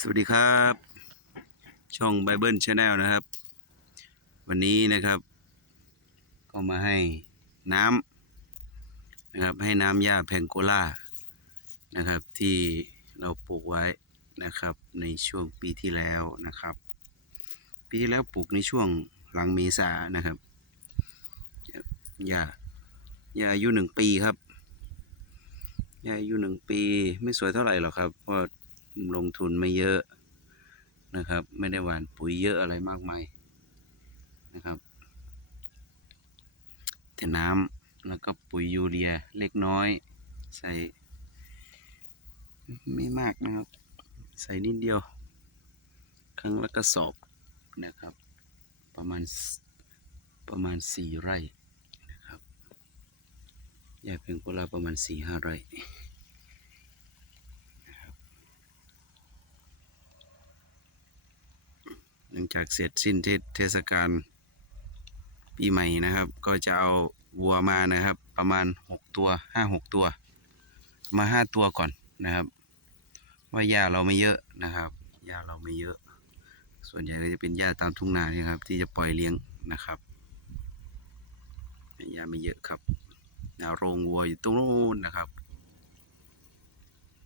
สวัสดีครับ ช่องไบเบิลชาแนลนะครับ วันนี้นะครับ ก็มาให้น้ำนะครับให้น้ำหญ้าแพงโกล่านะครับ ที่เราปลูกไว้นะครับ ในช่วงปีที่แล้วนะครับ ปีที่แล้วปลูกในช่วงหลังเมษานะครับหญ้าหญ้าอายุหนึ่งปีครับหญ้าอายุหนึ่งปีไม่สวยเท่าไหร่หรอกครับเพราะ ลงทุนไม่เยอะนะครับ ไม่ได้หวานปุ๋ยเยอะอะไรมากมายนะครับ แต่น้ำแล้วก็ปุ๋ยยูเรียเล็กน้อย ใส่ไม่มากนะครับ ใส่นิดเดียว ครั้งละกระสอบนะครับ ประมาณประมาณสี่ไร่นะครับยาเพียงโกลาประมาณสี่ห้าไร่ หลั งจากเสร็จสิ้นเทศเทศกาลปีใหม่นะครับ ก็จะเอาวัวมานะครับ ประมาณหกตัวห้าหกตัว มาห้าตัวก่อนนะครับ ว่าหญ้าเราไม่เยอะนะครับหญ้าเราไม่เยอะ ส่วนใหญ่ก็จะเป็นหญ้าตามทุ่งนาเนี่ยครับ ที่จะปล่อยเลี้ยงนะครับหญ้าไม่เยอะครับนะโรงวัวอยู่ตรงนู้นนะครับ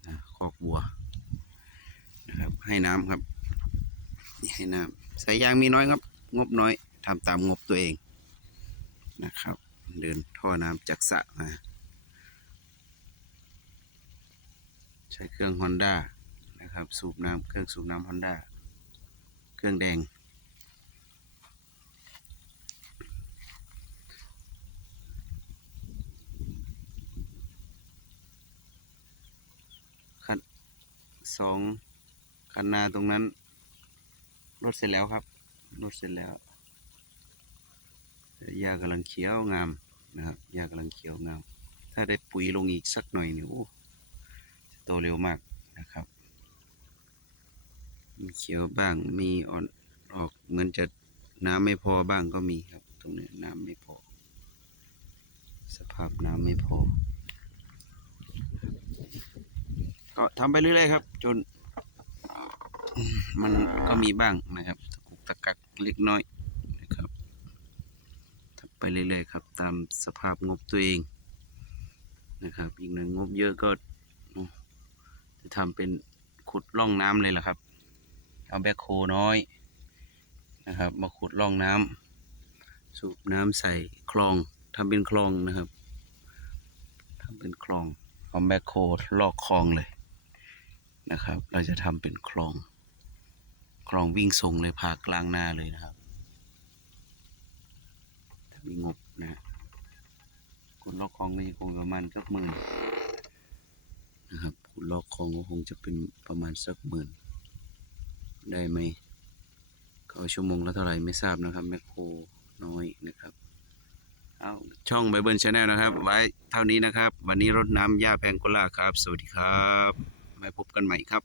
นะคอกวัวนะครับ ให้น้ำครับ ให้น้ำ สายยางมีน้อยครับ งบน้อยทำตามงบตัวเองนะครับ เดินท่อน้ำจากสระมาใช้เครื่อง Honda นะครับ สูบน้ำเครื่องสูบน้ำ Honda เครื่องแดง คันสองคันนาตรงนั้น รถเสร็จแล้วครับรถเสร็จแล้วหญ้ากำลังเขียวงามนะครับหญ้ากำลังเขียวงาม ถ้าได้ปุ๋ยลงอีกสักหน่อยนี่โอ้จะโตเร็วมากนะครับมีเขียวบ้างมีอ่อนออกเหมือนจะน้ำไม่พอบ้างก็มีครับ ตรงนี้น้ำไม่พอ สภาพน้ำไม่พอ ก็ทำไปเรื่อยๆครับ จน มันก็มีบ้างนะครับตะกุกตะกักเล็กน้อยนะครับทำไปเรื่อยๆครับ ตามสภาพงบตัวเองนะครับอีกหนึ่งงบเยอะก็จะทำเป็นขุดร่องน้ำเลยล่ะครับเอาแบคโฮน้อยนะครับมาขุดร่องน้ำสูบน้ำใส่คลองทำเป็นคลองนะครับทำเป็นคลองเอาแบคโฮลอกคลองเลยนะครับ เราจะทำเป็นคลอง คลองวิ่งส่งเลยผ่ากลางนาเลยนะครับ ถ้ามีงบนะคุณลอกคลองนี่คงประมาณสักหมื่นนะครับคุณลอกคลองก็คงจะเป็นประมาณสักหมื่น ได้ไหมเขาชั่วโมงละเท่าไหร่ไม่ทราบนะครับแมคโครน้อยนะครับเอาช่องไบเบิลชาแนลนะครับ ไว้เท่านี้นะครับ วันนี้รดน้ำหญ้าแพงโกล่าครับ สวัสดีครับไว้พบกันใหม่ครับ